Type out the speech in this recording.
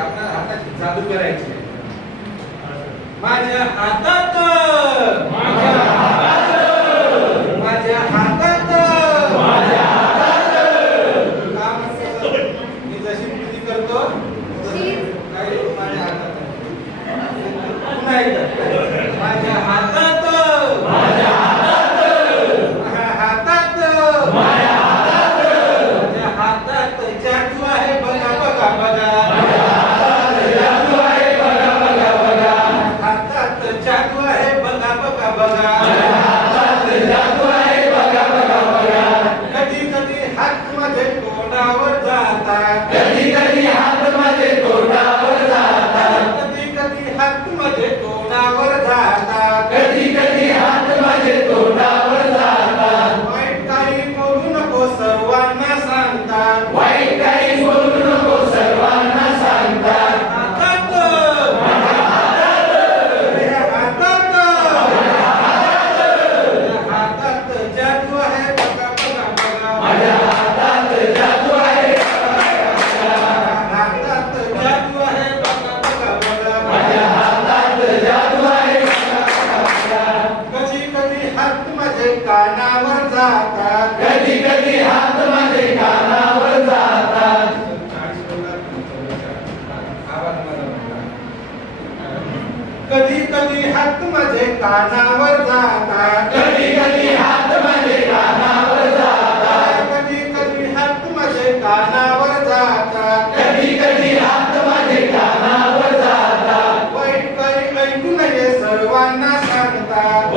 आपल्या हाताची जादू करायची माझ्या हातात! माझ्या हातात! माझ्या हातात! मी जशी कृती करतो माझ्या हातात पुन्हा एकदा. माझ्या कानावर जातात. कधी कधी हात माझे कानावर जातात. कधी कधी हात माझे कानावर जातात. कधी कधी हात माझे कानावर जातात. कधी कधी हात माझे कानावर जातात. कधी कधी हात माझे कानावर जातात. वाईट काही ऐकू नये सर्वांना सांगतात.